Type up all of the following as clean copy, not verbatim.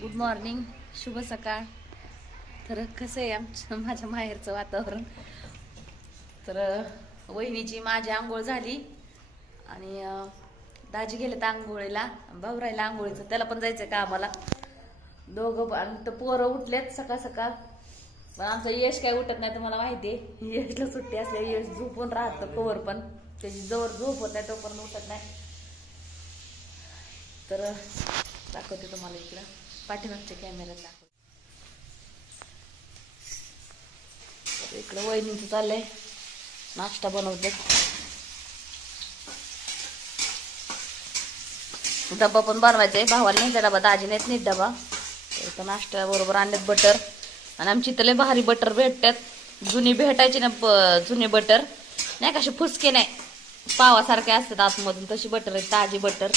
Good morning, शुभ सकाळ. तर कसं आहे आमच्या माझ्या माहेरचं वातावरण. तर वहिनीची माझी आंघोळ झाली आणि दाजी गेले तर आंघोळीला, भाऊ राहिला आंघोळीचं, त्याला पण जायचं का आम्हाला. दोघं आणि पोरं उठलेत सकाळ सकाळ. पण आमचं यश काय उठत नाही, तुम्हाला माहिती आहे. यशला सुट्टी असल्या यश झोपून राहतं कवर, पण त्याची जवळ झोप होत नाही तोपर्यंत उठत नाही. तर दाखवते तुम्हाला इकडं पाठीमागच्या कॅमेऱ्यात दाखवते. इकडं वहिनीचं चाललंय नाश्ता बनवते. डब्बा पण बनवायचा आहे, भावाला नाही डबा, दाजी नाहीत नीट डबा. तर नाश्ता बरोबर आणत बटर. आणि आमची इथं लय भारी बटर भेटतात. जुनी भेटायची ना, जुने बटर नाही कशी फुसके नाही, पावासारखे असतात आतमधून, तशी बटर आहे, ताजी बटर.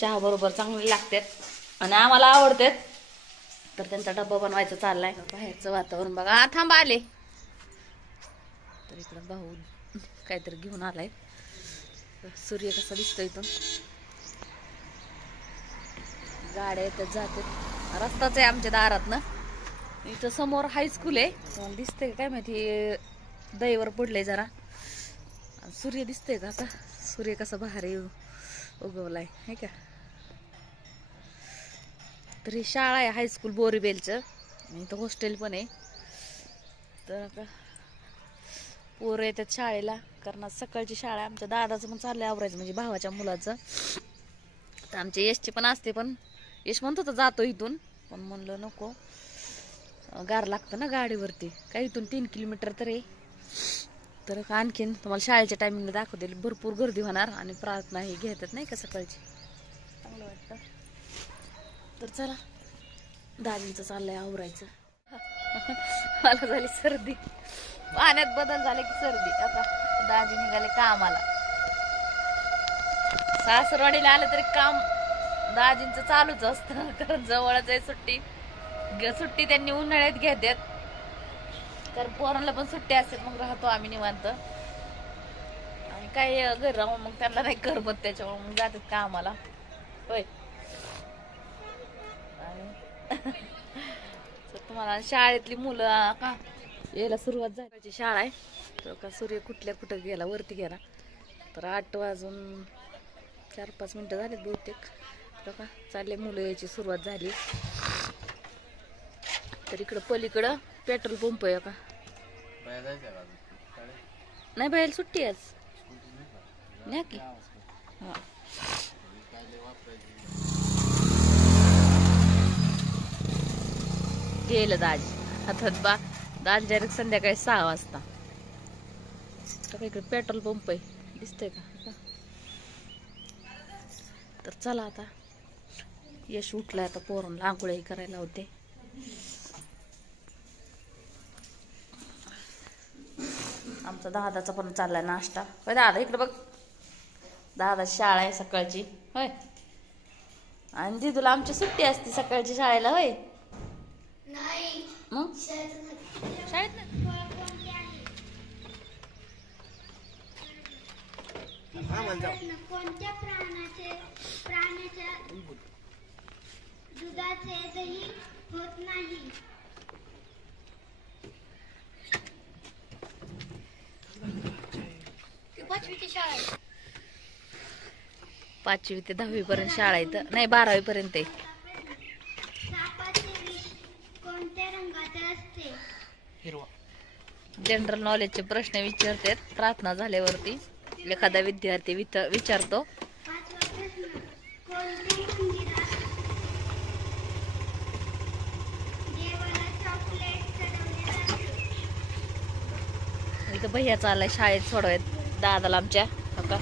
चहा बरोबर चांगली लागतात आणि आम्हाला आवडतात. तर त्यांचा डब्बा बनवायचा चाललाय. बाहेरचं वातावरण बघा. थांबा आले. तर इकडं भाऊ काहीतरी घेऊन आलाय. सूर्य कसा दिसतो इथून. गाड्या येतात जातात. रस्ताच आहे आमच्या दारात ना. इथं समोर हायस्कूल आहे. दिसतंय काय माहिती, दहीवर पडलंय जरा. सूर्य दिसतंय का आता. सूर्य कसा भारी उगवलाय है का. तर ही शाळा आहे हायस्कूल बोरीबेलचं. इथं हॉस्टेल पण आहे. तर आता पोरं येतात शाळेला, कारण सकाळची शाळा आहे. आमच्या दादाचं पण चाललंय आवरायचं, म्हणजे भावाच्या मुलाचं. तर आमच्या यशचे पण असते, पण यश म्हणतो तर जातो इथून, पण म्हणलं नको, गार लागतं ना गाडीवरती. काय इथून 3 किलोमीटर तर आहे. तर आणखीन तुम्हाला शाळेच्या टायमिंगला दाखवते. भरपूर गर्दी होणार आणि प्रार्थना ही घेतात नाही का सकाळची, चांगलं वाटतं. तर चला, दाजींचं चाललंय आवरायचं. मला झाली सर्दी, पाण्यात बदल झाले की सर्दी. आता दाजी निघाले कामाला. सासरवाडीला आलं तरी काम दाजींचं चालूच असतं, कारण जवळच आहे. सुट्टी त्यांनी उन्हाळ्यात घेतात, तर पोरांना पण सुट्टी असते. मग राहतो आम्ही निवांत. आणि काय घर राहून मग त्यांना नाही करमत, त्याच्यामुळे मग जातात कामाला. होय. तुम्हाला शाळेतली मुलं का यायला सुरुवात झाली. शाळा आहे तर का सूर्य कुठं गेला, वरती गेला. तर 8 वाजून 4-5 मिनिटं झालेत बहुतेक. तर का चालले मुलं यायची सुरुवात झाली. तर इकडं पलीकडं पेट्रोल पंप आहे का. नाही बाहेर सुट्टी आज नाही की. हा गेलं दाजी हातात दाजी डायरेक्ट संध्याकाळी 6 वाजता. तर इकडे पेट्रोल पंप आहे, दिसतंय का. तर चला आता यश उठलाय, आता पोरांना आंघोळी करायला होते. आमचा दादाचा पण चाललाय नाश्ता. दादा इकडे बघ, दादा शाळा आहे सकाळची होय. आणि दिदूला आमची सुट्टी असते सकाळची शाळेला होय. मग शाळेत कोणत्या प्राण्याच्या दुधाचे दही होत नाही. पाचवी ते 10वी पर्यंत शाळा आहे. तर नाही 12वी पर्यंत आहे. सापाचे विष कोणत्या रंगाचे असते. हिरवा. जनरल नॉलेजचे प्रश्न विचारतात प्रार्थना झाल्यावरती. एखादा विद्यार्थी विचारतो. 5वा प्रश्न, कोणत्या मंदिरात देवाला चॉकलेट चढवले जाते. इथं भैया चाललाय शाळेत सोडवायत दादाला आमच्या. का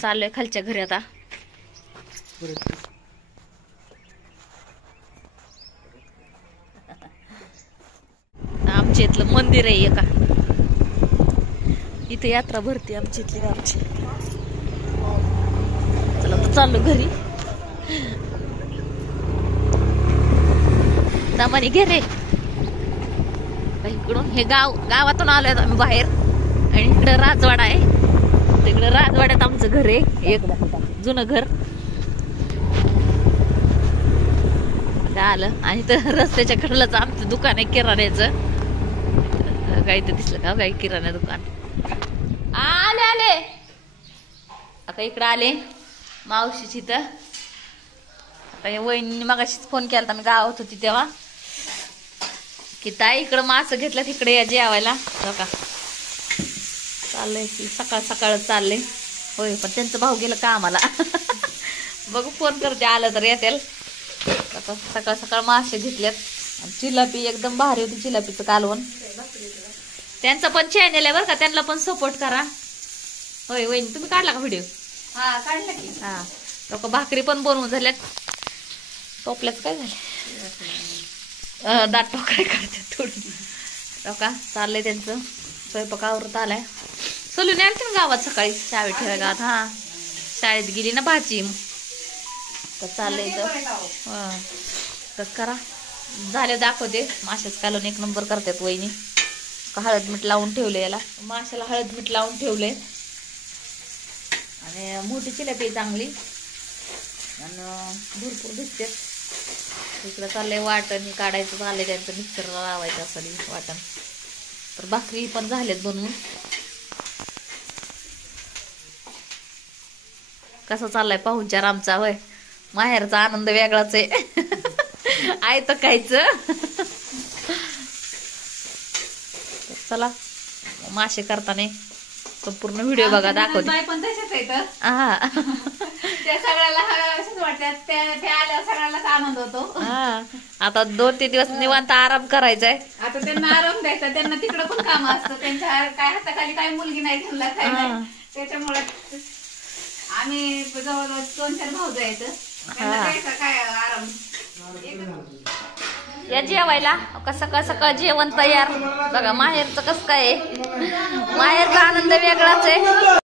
चाललोय खालच्या घरी आता. आमच्या इथलं मंदिर आहे का, इथे यात्रा भरते आमच्या इथली गावची. चाललो घरी. दमानी घे रे. इकडून हे गावातून आलोय आम्ही बाहेर आणि इकडं राजवाडा आहे. तिकडं राजवाड्यात आमचं घर आहे, एकदम जुनं घर आलं. आणि तर रस्त्याच्या कडेलाच आमचं दुकान आहे किराण्याचं. काही तर दिसलं का काही किराणा दुकान. आले आले आता इकडं आले मावशीची. तर आता हे वहिनी मगाशीच फोन केला मी गावात होती तेव्हा की ताई इकडं मासं घेतलं तिकडे या जेवायला. का चाललंय की सकाळ सकाळ चाललंय. होय पण त्यांचं भाऊ गेलं का आम्हाला बघू फोन करते आलं तर येतील. आता सकाळ सकाळ मासे घेतल्यात. जिलापी एकदम भारी होती जिलापीचं कालवण. त्यांचं पण चॅनल आहे बरं का, त्यांना पण सपोर्ट करा. होय वहिनी तुम्ही काढला का व्हिडिओ? हा काढला की. हा लोक भाकरी पण बनवून झाल्यात. टोपल्यात काय झाले दाट टोकळे काढतात थोडी. लोका चाललंय त्यांचं स्वयंपाक आवरत आलाय. सलून आलते ना गावात सकाळी शाळेत ठेवाय गावात. हा शाळेत गेली ना भाची. तर चाललंय तर करा झाले दाखवते. माशाच कालवून एक नंबर करतात वहिनी. हळद मीठ लावून ठेवले याला. माशाला हळद मीठ लावून ठेवले. आणि मोठी चिलापी चांगली आणि भरपूर दिसते. इकडं चाललंय वाटण काढायचं चाललंय त्यांचं. मिक्सरला लावायचं असं वाटण. तर भाकरी पण झाल्यात बनवून. कसं चाललाय पाहुणचार आमचा. होय माहेरचा आनंद वेगळाच आहे आहे तर खायचं. चला मासे करताना संपूर्ण व्हिडिओ बघा दाखवते. पण तशाच आहेत. हा त्या सगळ्याला असंच वाटतात. ते आल्यावर सगळ्यालाच आनंद होतो. हा आता 2-3 दिवस निवांत आराम करायचाय. आता त्यांना आराम द्यायचा. त्यांना तिकडं पण काम असतं. त्यांच्या काय हाताखाली काय मुलगी नाही त्यांना काय नाही. त्याच्यामुळे आम्ही जवळजवळ 2-4 भाऊ जायचं. त्यांना द्यायचा काय आराम. या जेवायला कसं सकाळ जेवण तयार. बघा माहेरचं कसं काय आहे. माहेरचा आनंद वेगळाच आहे.